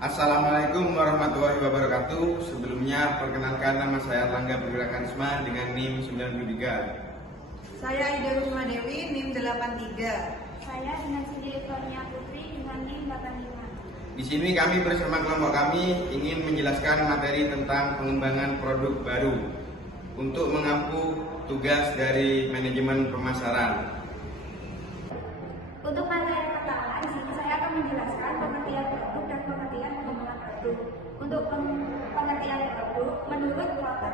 Assalamualaikum warahmatullahi wabarakatuh. Sebelumnya perkenalkan, nama saya Erlangga Pergerakan dengan NIM 93. Saya Ida Kusuma Dewi, NIM 83. Saya Dinasi Direktornya Putri dengan NIM 85. Di sini kami bersama kelompok kami ingin menjelaskan materi tentang pengembangan produk baru untuk mengampu tugas dari manajemen pemasaran. Untuk materi pertama, di sini saya akan menjelaskan pengertian produk dan pengertian pengembangan produk. Untuk pengertian produk, menurut Walter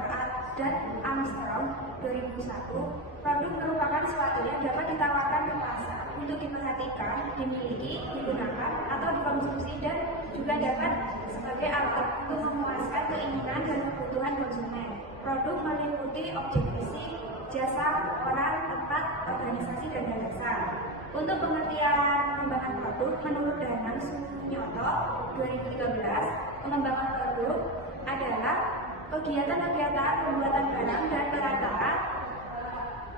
dan Armstrong 2001, produk merupakan sesuatu yang dapat ditawarkan ke pasar untuk diperhatikan, dimiliki, digunakan, atau dikonsumsi, dan juga dapat sebagai alat untuk memuaskan keinginan dan kebutuhan konsumen. Produk meliputi objek fisik, jasa, orang, tempat, organisasi, dan gagasan. Untuk pengertian pengembangan produk, menurut Danang Sunyoto 2013, pengembangan produk adalah kegiatan-kegiatan pembuatan barang dan peralatan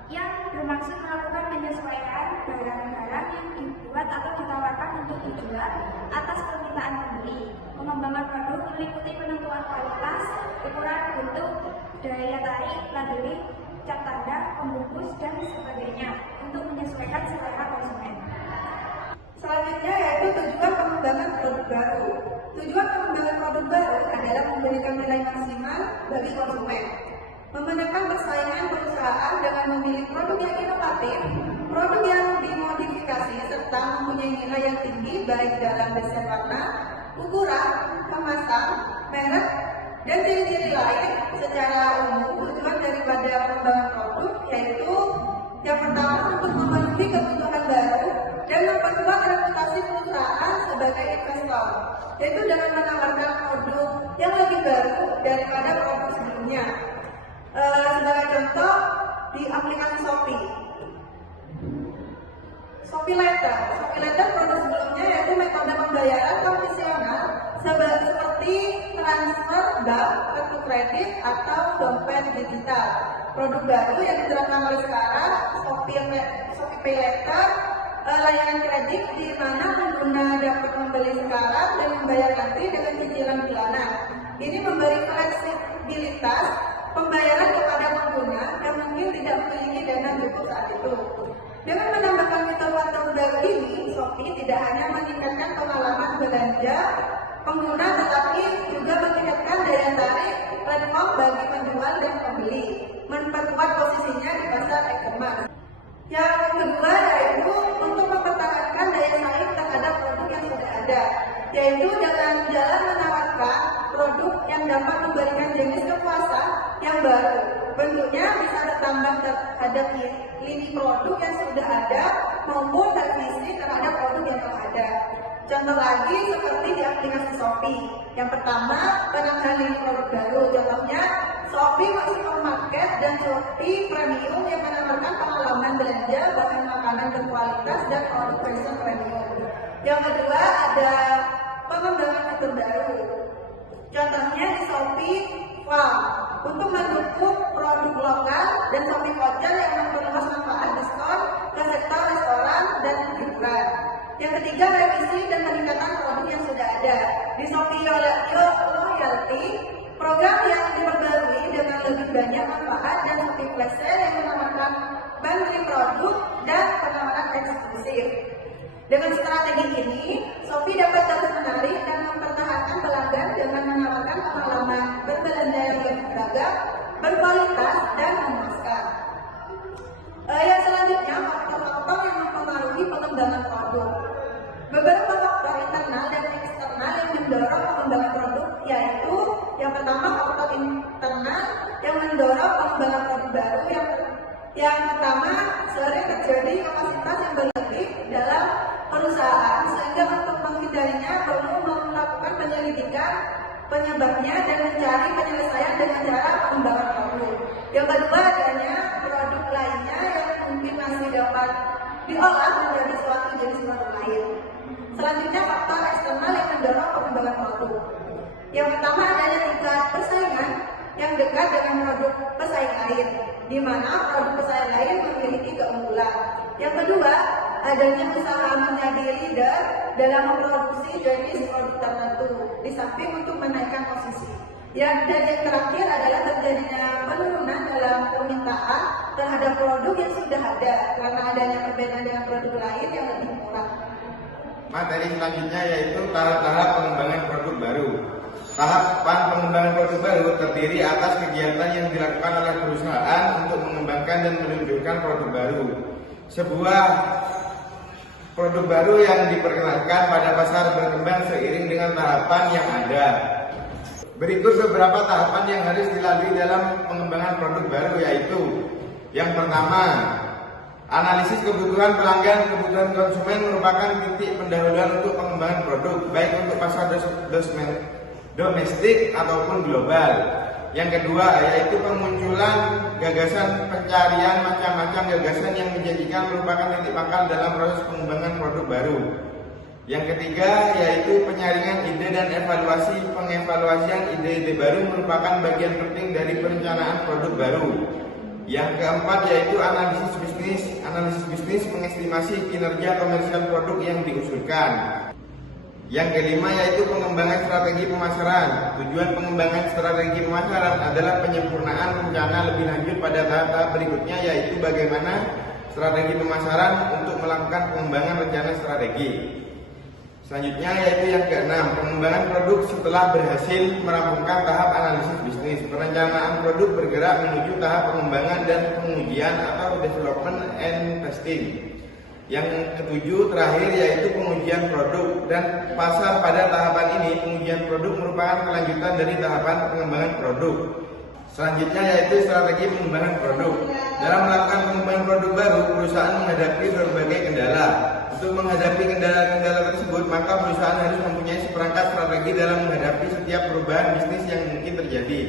yang bermaksud melakukan penyesuaian barang-barang yang dibuat atau ditawarkan untuk dijual atas permintaan pembeli. Pengembangan produk meliputi penentuan kualitas, ukuran, bentuk, daya tarik, labeling, cat tanda, pembungkus, dan sebagainya untuk menyesuaikan selera konsumen. Selanjutnya yaitu tujuan pengembangan produk baru. Tujuan pengembangan produk baru adalah memberikan nilai maksimal bagi konsumen, memenangkan persaingan perusahaan dengan memilih produk yang inovatif, produk yang dimodifikasi, serta mempunyai nilai yang tinggi baik dalam desain warna, ukuran, kemasan, merek, dan ciri-ciri lain. Secara umum, tujuan daripada pengembangan produk yaitu yang pertama untuk memenuhi kebutuhan baru dan memperkuat reputasi perusahaan sebagai investor, yaitu dengan menawarkan produk yang lebih baru daripada produk sebelumnya. Sebagai contoh, di aplikasi Shopee Letter produk sebelumnya yaitu metode pembayaran konvensional seperti transfer bank, kartu kredit, atau dompet digital. Produk baru yang diterapkan oleh sekarang, Shopee Pay Letter, layanan kredit di mana pengguna dapat membeli sekarang dan membayar nanti dengan cicilan bulanan. Ini memberi fleksibilitas pembayaran kepada pengguna yang mungkin tidak memiliki dana cukup saat itu. Dengan menambahkan fitur-fitur baru ini, Shopee tidak hanya meningkatkan pengalaman belanja pengguna, tetapi juga meningkatkan daya tarik platform bagi penjual dan pembeli, memperkuat posisinya di pasar e-commerce. Yang kedua yaitu untuk mempertahankan daya saing terhadap produk yang sudah ada, yaitu dengan jalan menawarkan produk yang dapat memberikan jenis kepuasan yang baru. Bentuknya bisa bertambah terhadap lini produk yang sudah ada maupun revisi terhadap produk yang telah ada. Contoh lagi seperti di aplikasi Shopee. Yang pertama, penambahan lini produk baru. Contohnya Shopee Maximum Market dan Shopee Premium yang menawarkan pengalaman belanja bahan makanan berkualitas dan produk fashion premium. Yang kedua, ada pengembangan fitur baru. Contohnya di Shopee Farm untuk mendukung produk lokal, dan Shopee Voucher yang memperluas manfaat diskon ke sektor restoran dan hiburan. Yang ketiga, revisi dan peningkatan produk yang sudah ada. Di Shopee Loyalty, program yang diperbarui dengan lebih banyak manfaat, dan Shopee Flash Sale yang menawarkan bundling produk dan penawaran eksklusif. Dengan strategi ini, Shopee dapat terus menarik dan mempertahankan pelanggan dengan menawarkan pengalaman berbelanja yang lebih beragam, berkualitas, dan memuaskan. Yang selanjutnya, faktor-faktor yang mempengaruhi pengembangan produk. Beberapa faktor internal dan eksternal yang mendorong pengembangan produk yaitu yang pertama, faktor internal yang mendorong pengembangan produk baru. Yang pertama, sering terjadi kapasitas yang berlebih dalam perusahaan sehingga untuk menghindarinya perlu melakukan penyelidikan penyebabnya dan mencari penyelesaian dengan cara pengembangan produk. Yang kedua, adanya produk lainnya yang mungkin masih dapat diolah menjadi suatu jenis produk lain. Selanjutnya, faktor eksternal yang mendorong pengembangan produk. Yang pertama, adanya tingkat persaingan yang dekat dengan produk pesaing lain, di mana produk pesaing lain memiliki keunggulan. Yang kedua, adanya usaha menjadi leader dalam memproduksi jenis produk tertentu, di samping untuk menaikkan posisi. Dan yang terakhir adalah terjadinya penurunan dalam permintaan terhadap produk yang sudah ada karena adanya perbedaan dengan produk lain yang lebih murah. Materi selanjutnya yaitu tahap-tahap pengembangan produk baru. Tahapan pengembangan produk baru terdiri atas kegiatan yang dilakukan oleh perusahaan untuk mengembangkan dan meluncurkan produk baru. Sebuah produk baru yang diperkenalkan pada pasar berkembang seiring dengan tahapan yang ada. Berikut beberapa tahapan yang harus dilalui dalam pengembangan produk baru, yaitu yang pertama, analisis kebutuhan pelanggan. Kebutuhan konsumen merupakan titik pendahuluan untuk pengembangan produk, baik untuk pasar domestik ataupun global. Yang kedua, yaitu pemunculan gagasan. Pencarian macam-macam gagasan yang menjanjikan merupakan titik pangkal dalam proses pengembangan produk baru. Yang ketiga, yaitu penyaringan ide dan evaluasi. Pengevaluasian ide-ide baru merupakan bagian penting dari perencanaan produk baru. Yang keempat, yaitu analisis bisnis. Analisis bisnis mengestimasi kinerja komersial produk yang diusulkan. Yang kelima, yaitu pengembangan strategi pemasaran. Tujuan pengembangan strategi pemasaran adalah penyempurnaan rencana lebih lanjut pada tahap-tahap berikutnya, yaitu bagaimana strategi pemasaran untuk melakukan pengembangan rencana strategi. Selanjutnya yaitu yang keenam, pengembangan produk setelah berhasil merampungkan tahap analisis bisnis. Perencanaan produk bergerak menuju tahap pengembangan dan pengujian atau development and testing. Yang ketujuh terakhir yaitu pengujian produk dan pasar. Pada tahapan ini pengujian produk merupakan kelanjutan dari tahapan pengembangan produk. Selanjutnya yaitu strategi pengembangan produk. Dalam melakukan pengembangan produk baru, perusahaan menghadapi berbagai kendala. Untuk menghadapi kendala-kendala tersebut, maka perusahaan harus mempunyai seperangkat strategi dalam menghadapi setiap perubahan bisnis yang mungkin terjadi.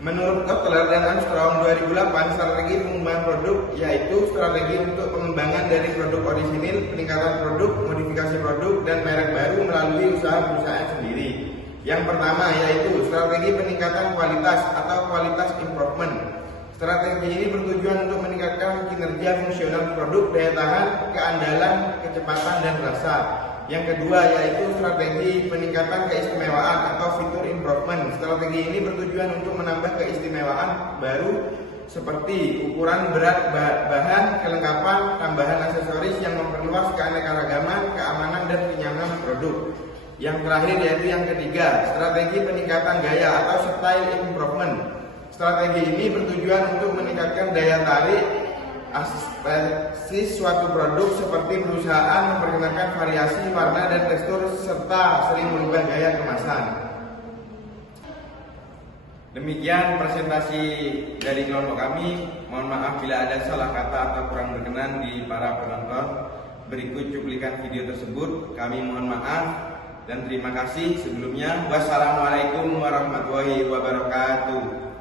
Menurut Kotler dan Armstrong 2008, strategi pengembangan produk yaitu strategi untuk pengembangan dari produk orisinil, peningkatan produk, modifikasi produk, dan merek baru melalui usaha perusahaan sendiri. Yang pertama yaitu strategi peningkatan kualitas atau kualitas improvement. Strategi ini bertujuan untuk meningkatkan kinerja fungsional produk, daya tahan, keandalan, kecepatan, dan rasa. Yang kedua yaitu strategi peningkatan keistimewaan atau fitur improvement. Strategi ini bertujuan untuk menambah keistimewaan baru seperti ukuran, berat, bahan, kelengkapan, tambahan aksesoris yang memperluas keanekaragaman, keamanan, dan kenyamanan produk. Yang terakhir yaitu yang ketiga, strategi peningkatan gaya atau style improvement. Strategi ini bertujuan untuk meningkatkan daya tarik aesthesis suatu produk seperti perusahaan memperkenalkan variasi warna dan tekstur serta sering merubah gaya kemasan. Demikian presentasi dari kelompok kami. Mohon maaf bila ada salah kata atau kurang berkenan di para penonton. Berikut cuplikan video tersebut. Kami mohon maaf dan terima kasih sebelumnya. Wassalamualaikum warahmatullahi wabarakatuh.